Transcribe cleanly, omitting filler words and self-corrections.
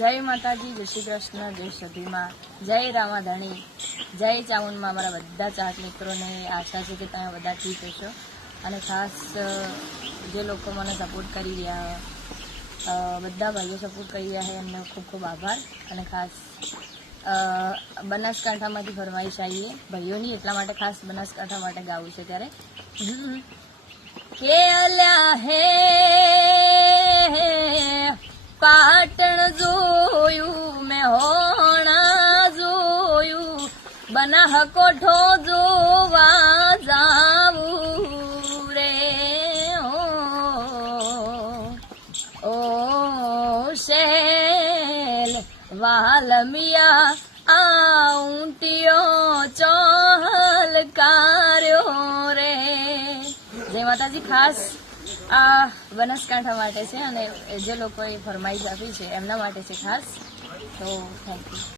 જય માતાજી, જય શ્રી કૃષ્ણ, જય સતીમાં, જય રામાધણી, જય ચામુંડમાં. મારા બધા ચાહક મિત્રોને આશા છે કે તમે બધા ઠીક હશો. અને ખાસ જે લોકો મને સપોર્ટ કરી રહ્યા, બધા ભાઈઓ સપોર્ટ કરી રહ્યા છે એમને ખૂબ ખૂબ આભાર. અને ખાસ બનાસકાંઠામાંથી ફરમાઈશ આવીએ ભાઈઓની, એટલા માટે ખાસ બનાસકાંઠા માટે ગાવું છે. ત્યારે કે અલ્યા હે પાટણ જોયું, મેં હોણા જોયું, બનાહ કોઠો જોવા જાવું રે. ઓ શેલ વાલમિયા આ ઊંટિયો ચોહલ કાર્યો રે. જય માતાજી. ખાસ આ બનાસકાંઠા માટે છે અને જે લોકોએ ફરમાઈશ આપી છે એમના માટે છે ખાસ. તો થેન્ક યુ.